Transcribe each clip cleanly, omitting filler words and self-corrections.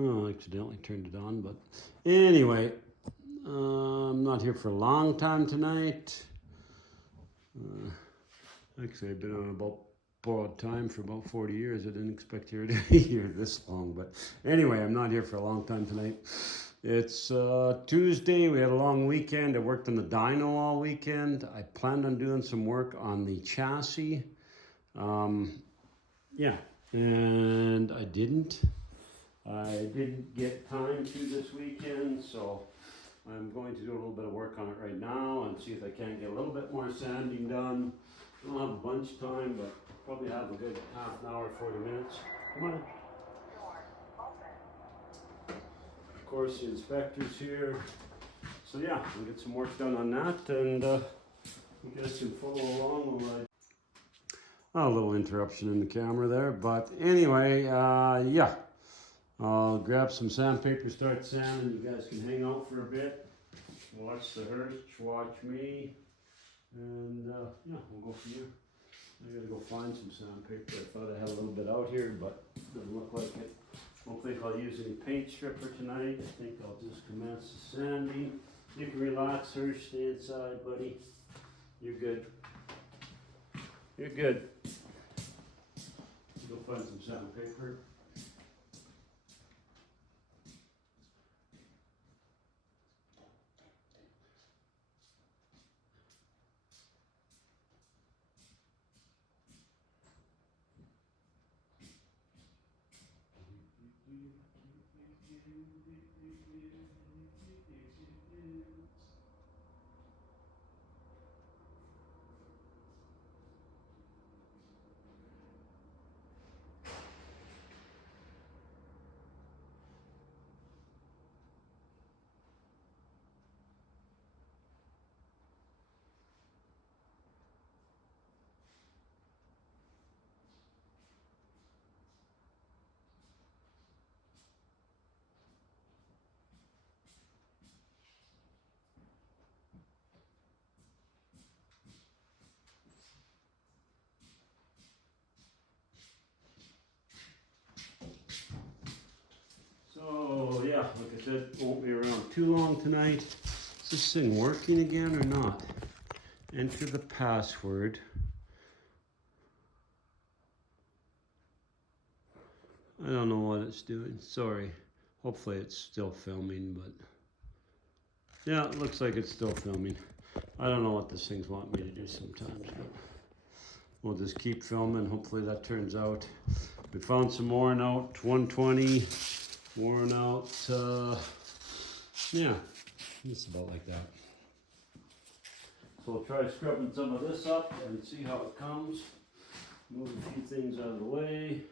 Oh, I accidentally turned it on, but anyway, I'm not here for a long time tonight. Actually, I've been on about borrowed time for about 40 years. I didn't expect here to be here this long, but anyway, I'm not here for a long time tonight. It's Tuesday. We had a long weekend. I worked on the dyno all weekend. I planned on doing some work on the chassis. Yeah, and I didn't. I didn't get time to this weekend, so I'm going to do a little bit of work on it right now and see if I can't get a little bit more sanding done. I don't have a bunch of time, but probably have a good half an hour, 40 minutes. Come on. Of course, the inspector's here. So yeah, we'll get some work done on that, and you guys can follow along while a little interruption in the camera there, but anyway, yeah. I'll grab some sandpaper, start sanding. You guys can hang out for a bit, watch the hearse, watch me, and yeah, we'll go from here. I gotta go find some sandpaper. I thought I had a little bit out here, but doesn't look like it. Don't think I'll use any paint stripper tonight. I think I'll just commence the sanding. You can relax, Hearst. Stay inside, buddy. You're good. You're good. Go find some sandpaper. So yeah, like I said, won't be around too long tonight. Is this thing working again or not? Enter the password. I don't know what it's doing. Sorry. Hopefully it's still filming, but yeah, it looks like it's still filming. I don't know what this thing's want me to do sometimes, but we'll just keep filming. Hopefully that turns out. We found some worn out 120, worn out, yeah, it's about like that. So we'll try scrubbing some of this up and see how it comes. Move a few things out of the way.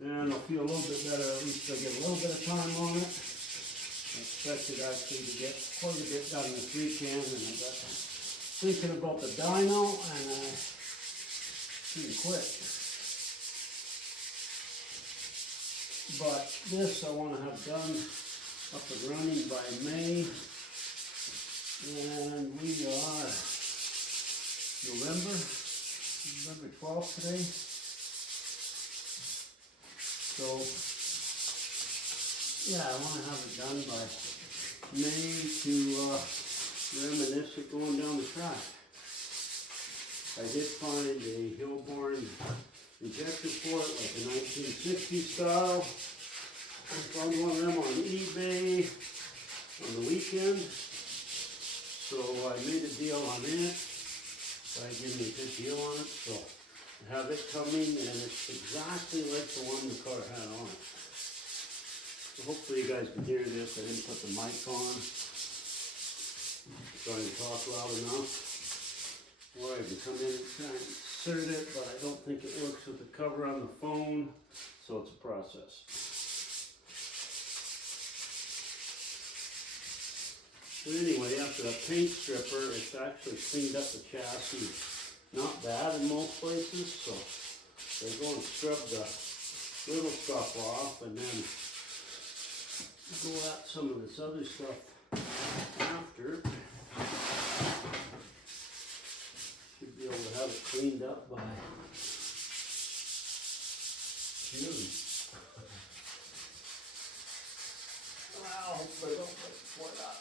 And I'll feel a little bit better, at least I get a little bit of time on it. I expected actually to get quite a bit done this weekend, and I got thinking about the dyno, and pretty quick. But this I want to have done up and running by May, and we are November 12th today. So yeah, I want to have it done by May to reminisce it going down the track. I did find a Hillborn injector port, like a 1960s style. I found one of them on eBay on the weekend. So I made a deal on it. Guy gave me a good deal on it. So I have it coming, and it's exactly like the one the car had on it. So hopefully you guys can hear this. I didn't put the mic on. Trying to talk loud enough. Or I can come in and try and insert it, but I don't think it works with the cover on the phone, so it's a process. So anyway, after that paint stripper, it's actually cleaned up the chassis. Not bad in most places, so they go and scrub the little stuff off, and then go at some of this other stuff after. Should be able to have it cleaned up by Huge. Well, hopefully I don't break before that.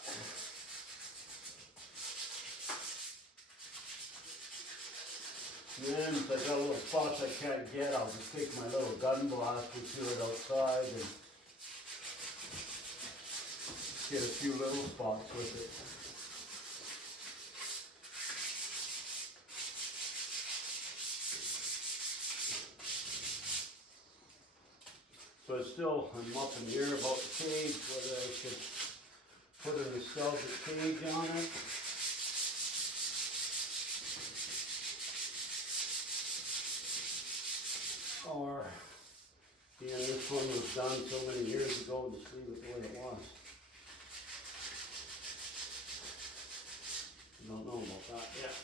And then if I got little spots I can't get, I'll just take my little gun blast and do it outside and get a few little spots with it. So I'm up in the air about the cage, whether I should put a nostalgic cage on it. Or, yeah, this one was done so many years ago, just leave it the way it was. Don't know about that yet.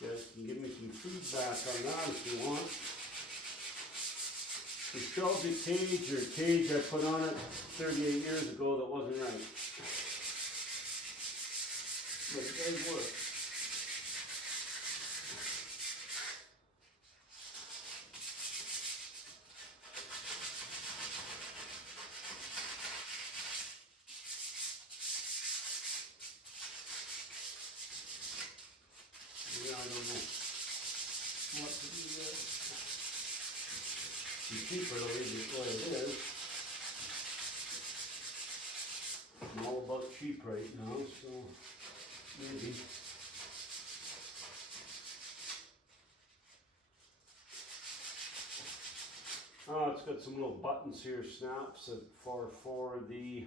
You guys can give me some feedback on that if you want. Nostalgic cage or cage I put on it 38 years ago that wasn't right. But it does work. Yeah, I don't know what to do there. It's cheaper to leave it the way it is. I'm all about cheap right now, so maybe. Oh, it's got some little buttons here, snaps for the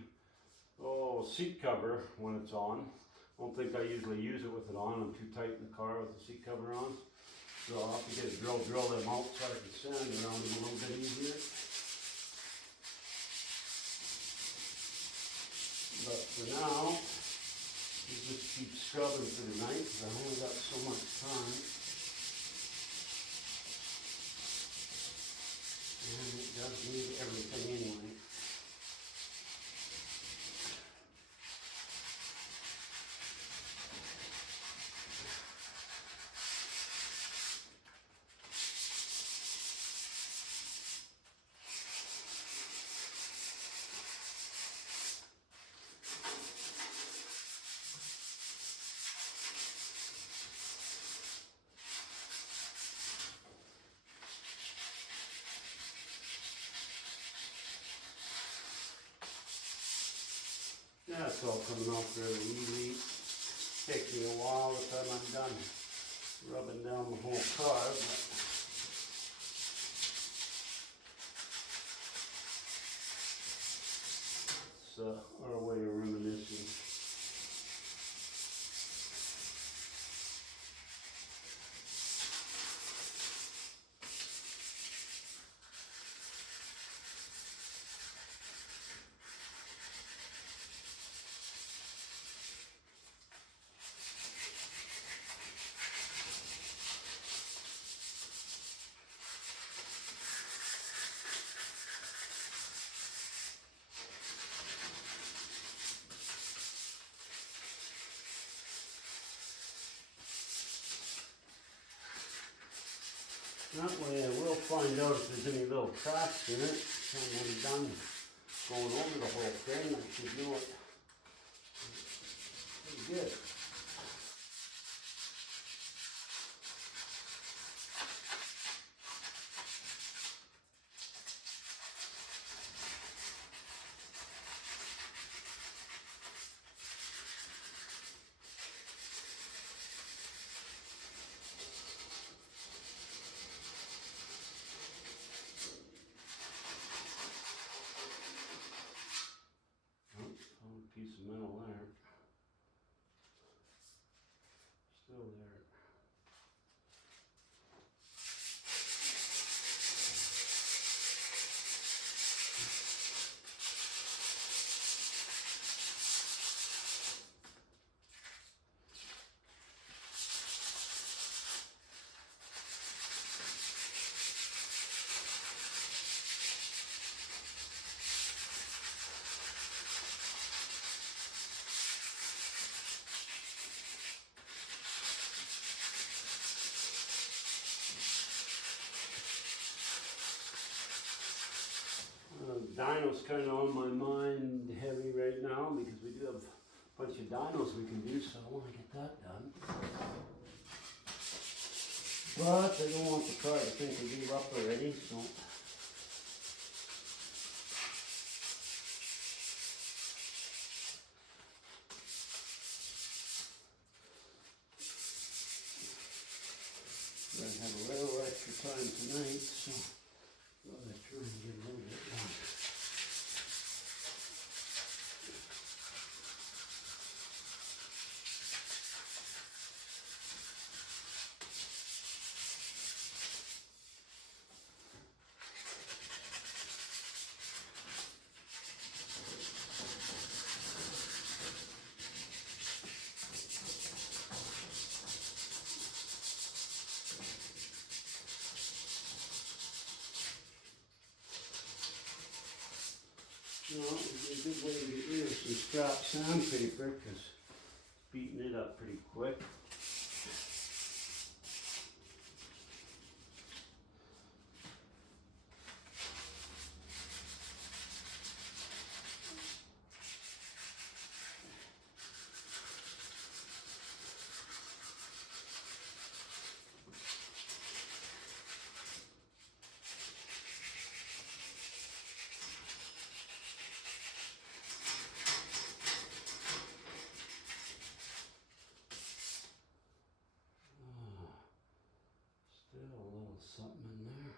seat cover when it's on. I don't think I usually use it with it on. I'm too tight in the car with the seat cover on. So I'll have to get a drill them out so I can sand around them a little bit easier. But for now, we just keep scrubbing for the night because I've only got so much time. And it does need everything anyway. Yeah, it's all coming off very easy. Takes me a while by the time I'm done rubbing down the whole car, but it's our way of reminiscing. That way I will find out if there's any little cracks in it. When I'm done going over the whole thing, I should know it pretty good. Piece of metal there. dyno's kind of on my mind heavy right now because we do have a bunch of dynos we can do, so I want to get that done. But I don't want the car to think we gave up already, so. I have a little extra time tonight, so I'm going to try and get a little bit done. You know, it would be a good way to get rid of some scrap sandpaper because it's beating it up pretty quick. Still a little something in there.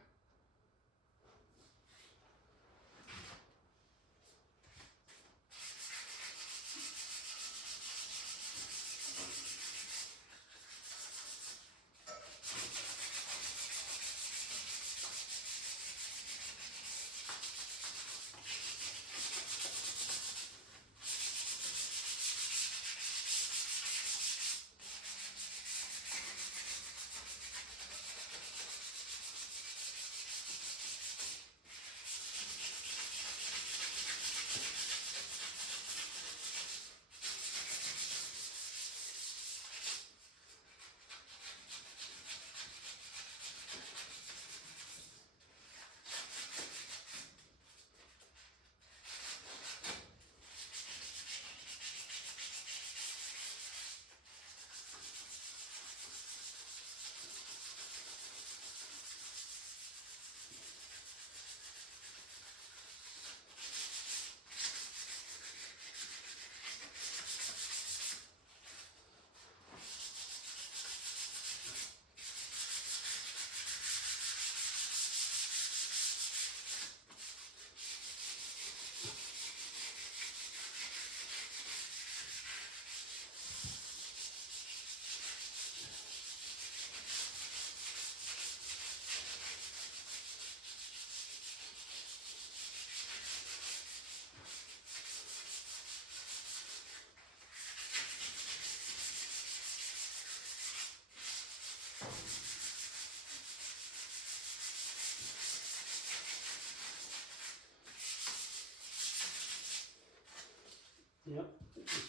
Yep,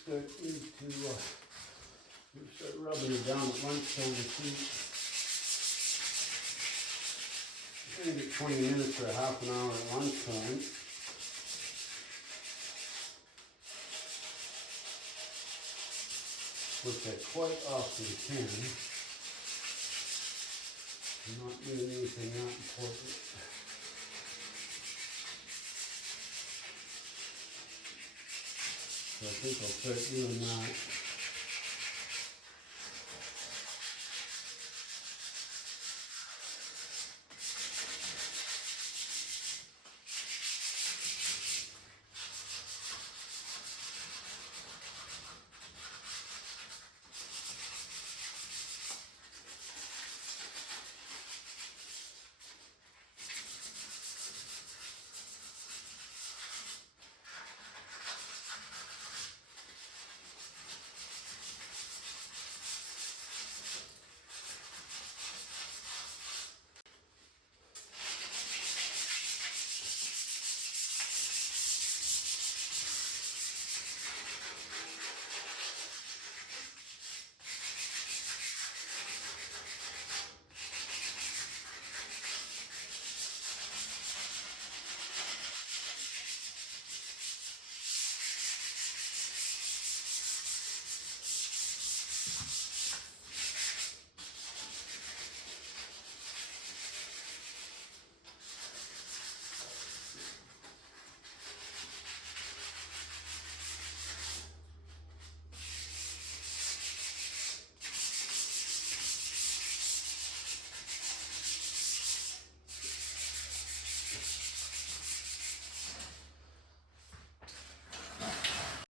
we start rubbing it down at lunchtime to see. Maybe 20 minutes or half an hour at lunchtime. Which I quite often can. I'm not doing anything that important. So I think I'll start doing that.